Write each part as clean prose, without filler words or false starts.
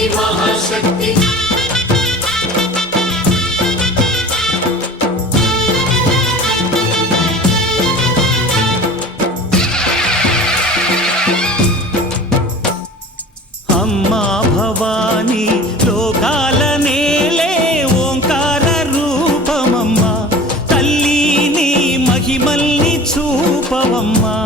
శక్తి మహాశక్తి అమ్మా భవాని లోకాల నేలే ఓంకార రూపమమ్మా తల్లి నీ మహిమల్ని చూపవమ్మా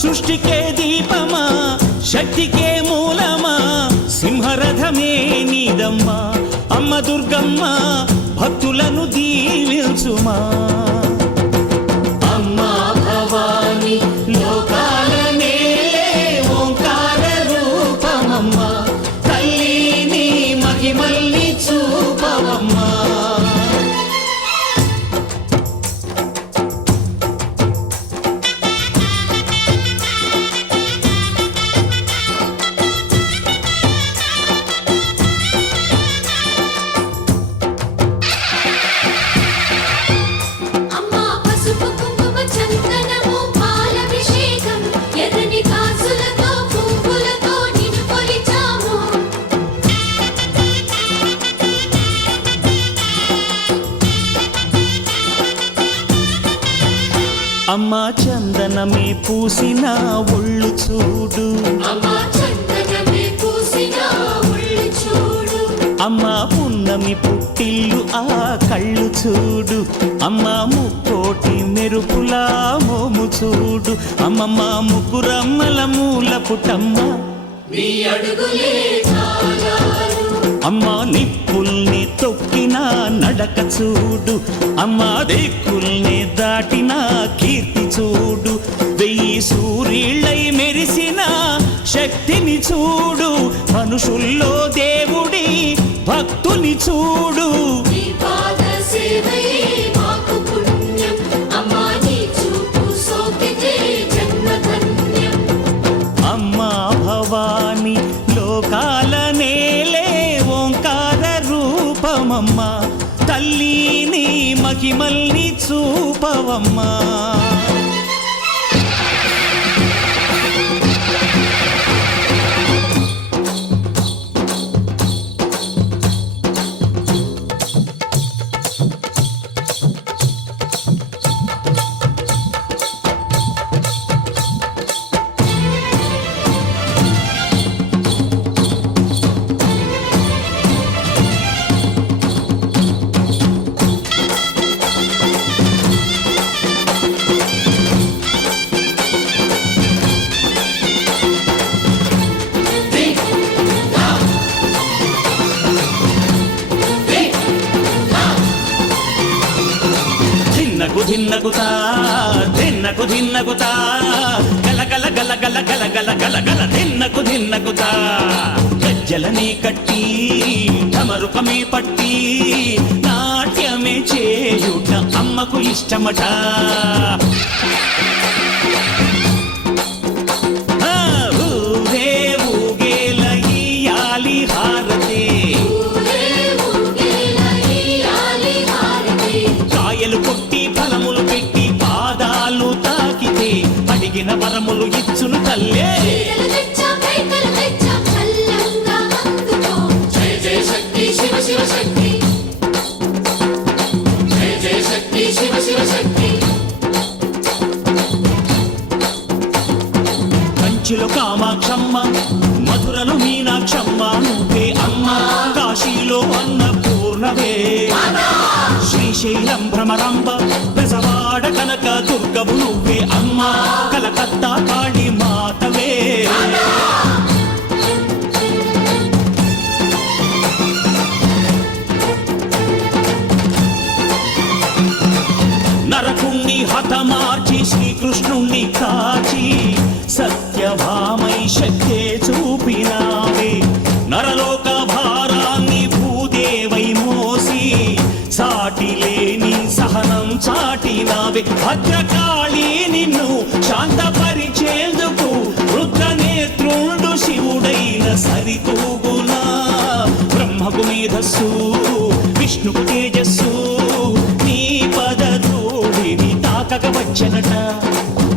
సృష్టికే దీపమా శక్తికే మూలమా సింహరథమే నీదమ్మా అమ్మ దుర్గమ్మ భక్తులను దీవించుమా అమ్మా భవాని లోకాల నేలే ఓంకార రూపమమ్మా తల్లి నీ మహిమల్ని చూపవమ్మా అమ్మా చందనమే పూసిన ఒళ్ళు చూడు అమ్మా పున్నమి పుట్టిల్లు ఆ కళ్ళు చూడు అమ్మా ముక్కోటి మెరుపులా మోము చూడు అమ్మమ్మ ముగ్గురమ్మల మూల పుటమ్మ అమ్మా నిప్పుల్ని తొక్కిన నడక చూడు అమ్మా దిక్కుల్ని దాటిన కీర్తి చూడు వెయ్యి సూర్యుళ్ళై మెరిసిన శక్తిని చూడు మనుషుల్లో దేవుడి భక్తుని చూడు అమ్మా భవాని లోకాల నేలే ఓంకార రూపమమ్మా తల్లి నీ మహిమల్ని చూపవమ్మా ధిన్నకుతా ధిన్నకు ధిన్నకుతా గల గల గల గల గల గల గల గల ధిన్నకుతా గజ్జలని కట్టి ఢమరుకమే పట్టి నాట్యమే చేయుట అమ్మకు ఇష్టమట ఊరే ఊగేల ఇయ్యాలి హారతే కాయలు కొట్టి ఫలములు పెట్టి పాదాలు తాకితే అడిగిన వరములు ఇచ్చును తల్లే జయ జయ శక్తి శివ శివ శక్తి జయ జయ శక్తి శివ శివ శక్తి కంచిలో కామాక్షమ్మ మధురలు మీనాక్షమ్మ నువ్వే అమ్మ కాశీలో అన్నపూర్ణవే శ్రీశైలం భ్రమరాంబ బెజవాడ కనక దుర్గవు నువ్వే అమ్మ కలకత్తా కాళీ మాతవే నరకుణ్ణి హతమార్చి శ్రీకృష్ణుణ్ణి కాచి సత్యభామై శక్తే చూపినావే నరలోక భారాన్ని భూదేవై మోసి సాటి లేని సహనం చాటినావే భద్రకాళి నిన్ను శాంతపరిచేందుకు రుద్రనేత్రుండు శివుడైన సరితూ మేధస్సు విష్ణువు తేజస్సు నీ పదధూళిని తాకక వచ్చనట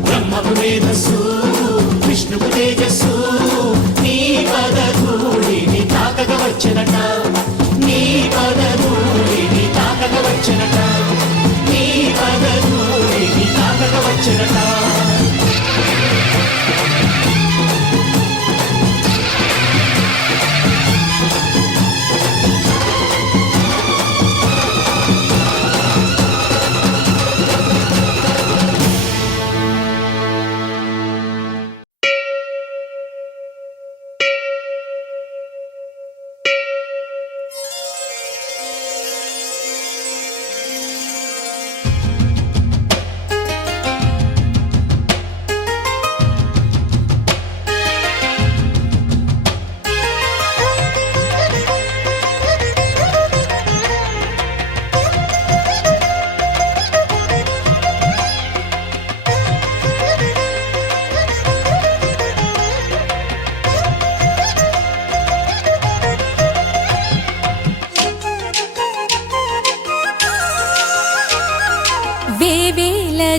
బ్రహ్మకు మేధస్సు విష్ణువు తేజస్సు నీ పదధూళిని తాకక వచ్చనట నీ పదధూళిని తాకక వచ్చనట నీ పదధూళిని తాకక వచ్చనట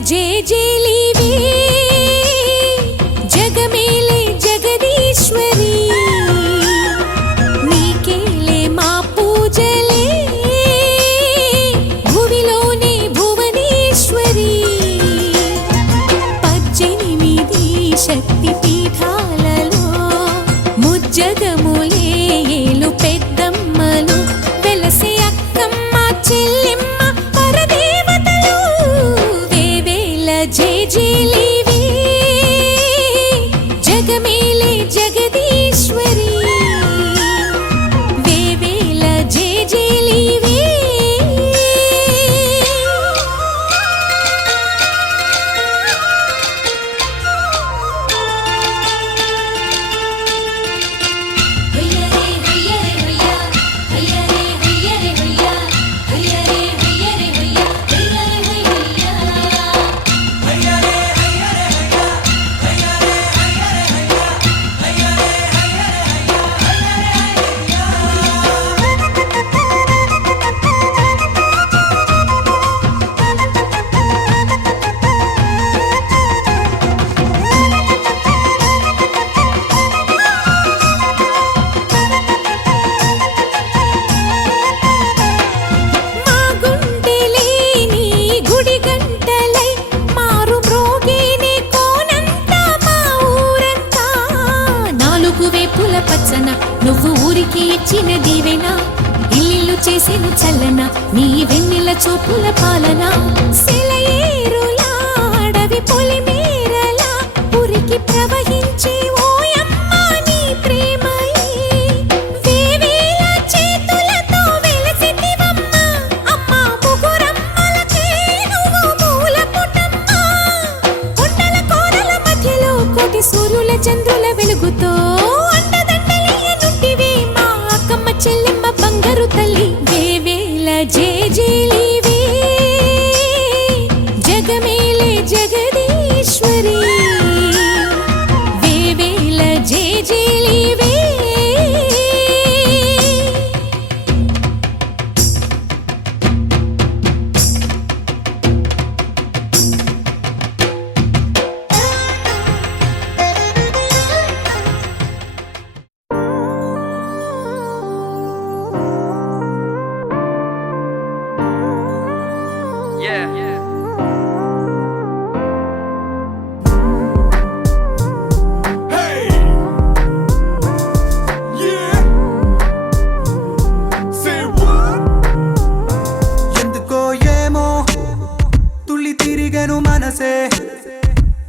జేజేలివే జగమేలే జగదీశ్వరి నీకేలే మా పూజలే భువిలోనే భువనేశ్వరి 18 శక్తి పీఠాలలో ముజ్జగములే ఏలు పెద్దమ్మలు వెలసే అక్కమ్మ చెల్లెమ్మ జేజేలివే జగమేలే జగదీశ్వరి వేవేల జేజేలివే నువ్వు ఊరికి ఇచ్చిన దీవెన ఇల్లు చేసేను చల్లన నీ వెన్నెల చూపుల పాలన సెలయేరులా అడవి పొలిమేరలా ఊరికి ప్రవహించే ఓయమ్మ నీ ప్రేమయే వేవేల చేతులతో వెలసితివమ్మ అమ్మ ముగురమ్మలకే నువ్వు మూల పుటమ్మ కొండల కోరల మధ్యలో కోటి సూర్యుల చంద్రుల వెలుగుతో చెల్లెమ్మ బంగారు తల్లి వేవేల జేజేలివే జగమేలే జగదీశ్వరి వేవేల జేజేలివే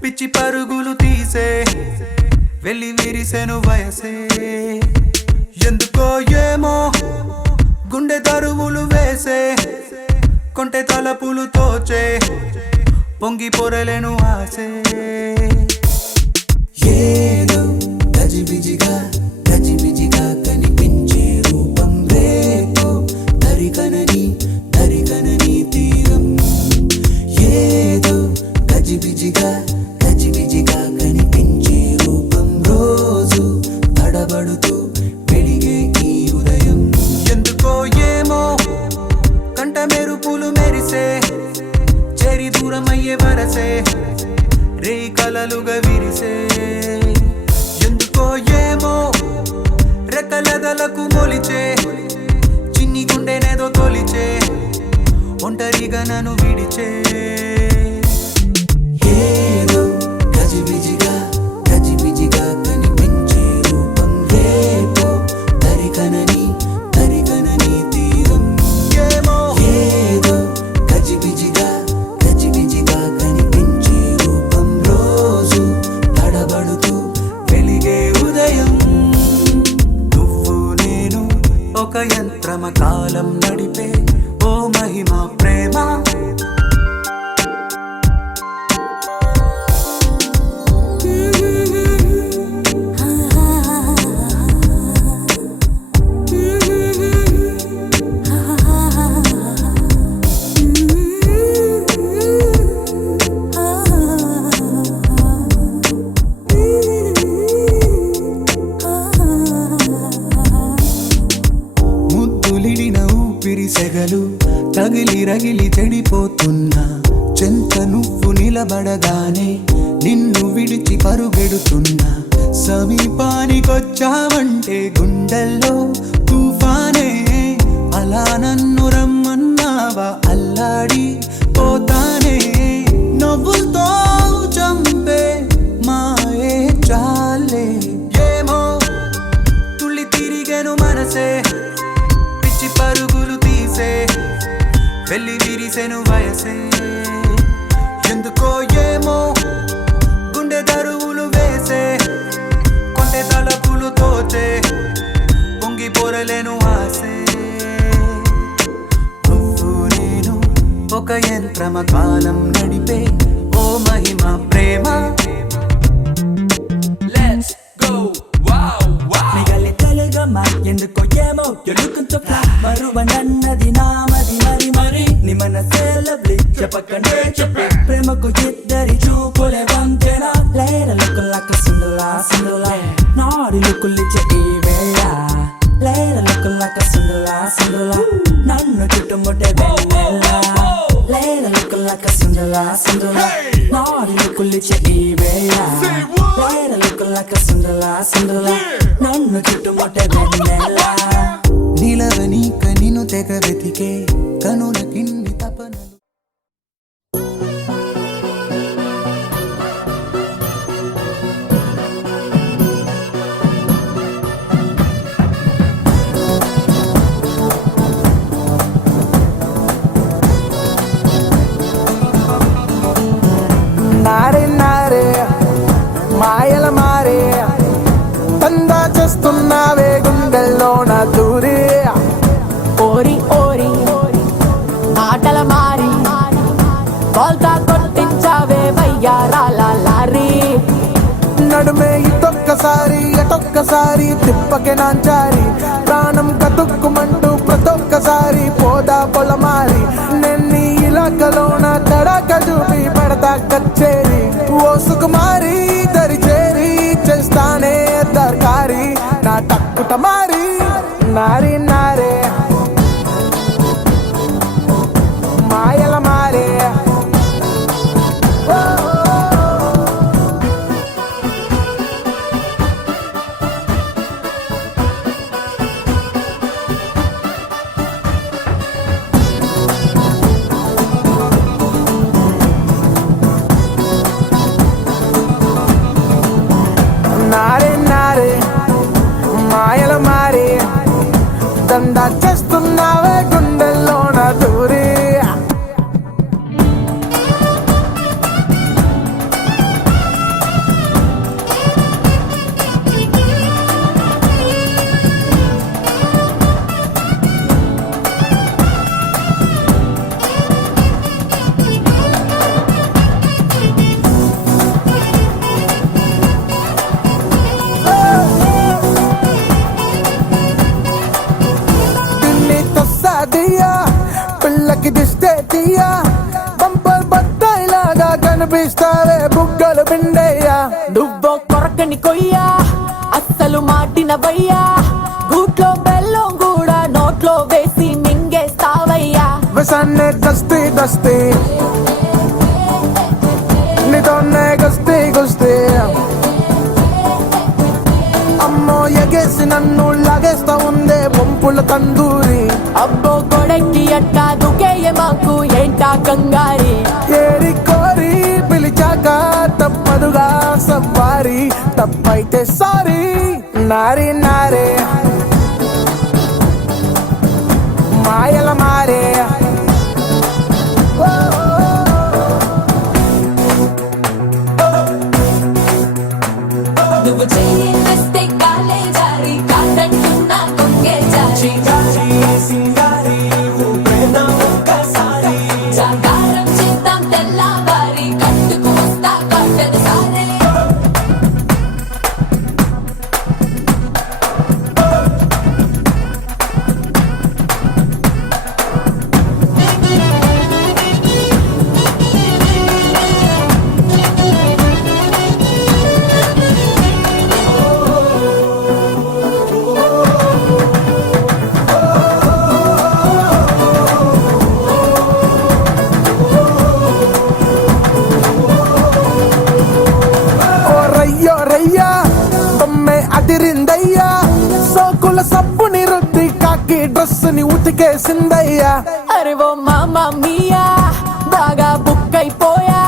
పిచ్చి పరుగులు తీసే వెళ్ళి విరిసెను వయసే ఎందుకో ఏమో గుండె దరువులు వేసే కొంటె తలపులు తోచే పొంగి పొరలేను ఆసే ఏదో గజిబిజిగా కనిపించే రూపం రేపో దరికనని తీరం ఏదో గజిబిజిగా కనిపించే రూపం రోజు తడబడుతూ వెలిగే ఈ ఉదయం ఎందుకో కలలుగా విరిసే ఎందుకో ఏమో రెక్కలదలకు మొలిచే చిన్ని గుండెనేదో తొలిచే ఒంటరిగా నన్ను విడిచే ఏదో గజిబిజిగా గజిబిజిగా కనిపించే రూపం రేపో తరికనని తీరం ఏమో ఏదో గజిబిజిగా గజిబిజిగా కనిపించే రూపం రోజు తడబడుతూ వెలిగే ఉదయం నువ్వు నేను ఒక యంత్రమ కాలం నడిపే ఓ మహిమ ప్రేమ ముద్దులిడిన ఊపిరి సెగలు తగిలి రగిలి చెడిపోతున్నా చెంత నువ్వు నిలబడగానే నిన్ను విడిచి పరుగెడుతున్నా సమీపానికొచ్చావంటే గుండెల్లో తుఫానే అలా నన్ను రమ్మన్నావా అల్లాడి పోతానే నవ్వులతో చంపే మాయే చాలే ఏమో తుళ్ళి తిరిగెను మనసే పిచ్చి పరుగులు తీసే వెళ్ళి విరిసెను వయసే ఎందుకో ఏమో గుండె దరువులు వేసే కొంటె తలపులు తోచే పొంగి పొరలేను ఆసే నువ్వు నేను ఒక యంత్రమ కాలం నడిపే ఓ మహిమ ప్రేమ ఎందుకో ఏమో ఎడుకుంటూ మరువనన్నది నామది మరి మరి నీ మనసే లవ్లీ చెప్పకండే చెప్పే ప్రేమకు ఇద్దరి చూపులే వంతెన లేర లుక్కులకు సుందలా సుందలా నాడి లుక్కులిచ్చే ఈ వేళ లేర లుక్కులకు సుందలా సుందలా నన్ను చుట్టుముట్టే వెన్నెల లేర లుక్కులకు సుందలా సుందలా నాడి లుక్కులిచ్చే ఈ వేళ లేర లుక్కులకు సుందలా సుందలా నన్ను చుట్టుముట్టే వెన్నెల నిలవనీక నిన్ను తెగ వెతికే కనుల కింది తపనలు నారే నారే మాయల మారే తందా చేస్తున్నావే గుండెల్లో నా దూరి ఓరి ఓరి ఆటల మారి బోల్తా కొట్టించావే వయ్యారాల లారీ నడుమే ఇటొక్కసారి అటొక్కసారి తిప్పకే నాంచారి ప్రాణం కతుక్కుమంటూ ప్రతొక్కసారి పోదా పొలమారి నెన్ని ఇలాకలోన తడక చూపి పడతా కచ్చేరి ఓ సుకుమారి దరి చేరి చేస్తానే దర్కారి నా టక్కుట మారి నారి నారే మాయల మారే నారే నారే మాయల మారే దందా చేస్తున్నావే గుండెల్లో నా దూరి పిల్లకి దిస్తే తీయా బంపర్ బత్తాయిలాగా కనిపిస్తావే బుగ్గలు పిండయ్యా నువ్వో కొరకని కొయ్యా అస్సలు మాటిన వయ్యా గూట్లో బెల్లం కూడా నోట్లో వేసి మింగేస్తావయ్యా విసన్నే దస్తీ దస్తీ నీతోనే గస్తీ గుస్తీ చూపుల తందూరి అబ్బో కొడకి అట్టా దుకేయ మాకు ఏంటా కంగారి ఏరి కోరి పిలిచాక తప్పదుగా సవారి తప్పైతే సారీ నారి నారే మాయల మారే నువ్వు చెయ్యి వేస్తే కాలే జారి కాదంటున్నా కొంగే జారి సింగారి ఊపేనా ఒక్కసారి జాగారం చేద్దాం తెల్లవారి కట్టుకు వస్తా కట్టను సారే ఓ రయ్యో రయ్యా బొమ్మే అదిరిందయ్యా సోకుల సబ్బుని రుద్ది కాకి డ్రెస్ ని ఉతికేసిందయ్యా అరే ఓ మామా మియా బాగా బుక్ అయిపోయా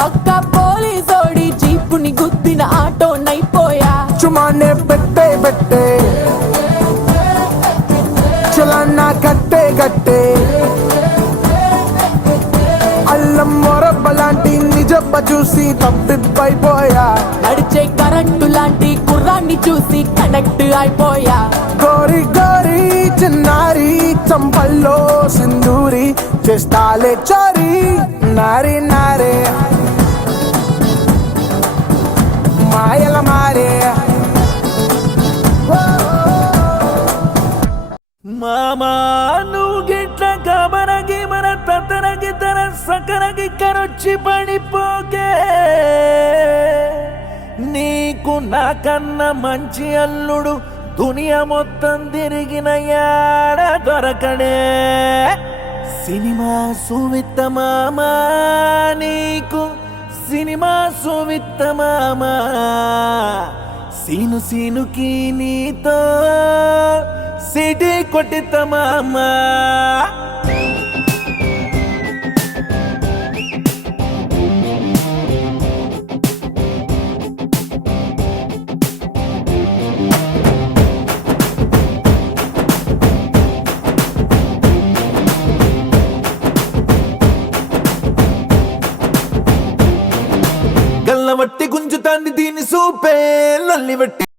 పక్క పోలీసోడి జీపుని గుద్దిన ఆటో నైపోయా చుమానే పెట్టే పెట్టే చలన్నా కట్టే కట్టే అల్లం మొరబ్బ లాంటి నిజబ్బ చూసి తప్పిపోయా నడిచే కరెంటు లాంటి కుర్రాన్ని చూసి కనెక్ట్ అయిపోయా గోరి గోరి చిన్నారి చంపల్లో సింధూరి చేస్తాలే చోరీ నారి నారే మాయల మారే మామా నువ్వు గిట్ల గమనగి మన తతనగి తన సకనగి కరొచ్చి పడిపోకే నీకు నాకన్న మంచి అల్లుడు దునియా మొత్తం తిరిగిన యాడ దొరకడే సినిమా సువిత్త మామా నీకు సినిమా సువిత్త మామా సీను సీనుకి నీతో సిటీ కొట్టిత మామా గల్లవట్టి గుంజుతాంది దీని సూపే లల్లి వట్టి